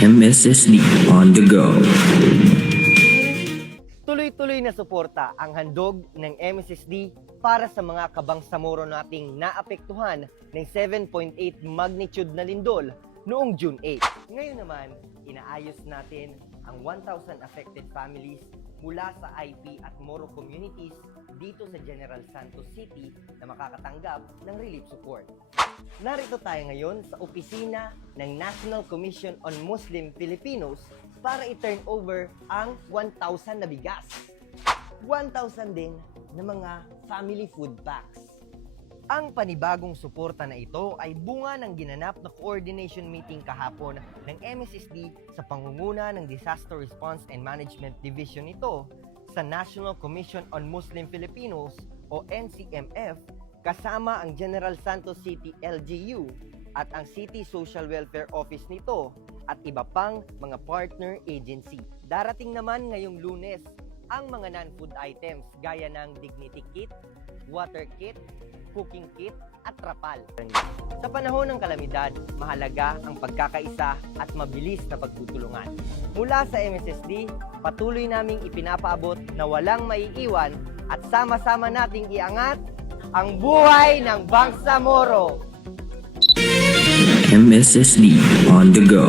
MSSD on the go. Tuloy-tuloy na suporta ang handog ng MSSD para sa mga kabangsamoro nating naapektuhan ng 7.8 magnitude na lindol noong June 8. Ngayon naman, inaayos natin ang 1,000 affected families mula sa IP at Moro communities dito sa General Santos City na makakatanggap ng relief support. Narito tayo ngayon sa opisina ng National Commission on Muslim Filipinos para i-turn over ang 1,000 na bigas. 1,000 din na mga family food packs. Ang panibagong suporta na ito ay bunga ng ginanap na coordination meeting kahapon ng MSSD sa pangunguna ng Disaster Response and Management Division nito sa National Commission on Muslim Filipinos o NCMF kasama ang General Santos City LGU at ang City Social Welfare Office nito at iba pang mga partner agency. Darating naman ngayong Lunes ang mga non-food items gaya ng dignity kit, water kit, cooking kit at trapal. Sa panahon ng kalamidad, mahalaga ang pagkakaisa at mabilis na pagtutulungan. Mula sa MSSD, patuloy naming ipinapaabot na walang maiiwan at sama-sama nating iangat ang buhay ng Bangsamoro. MSSD on the go.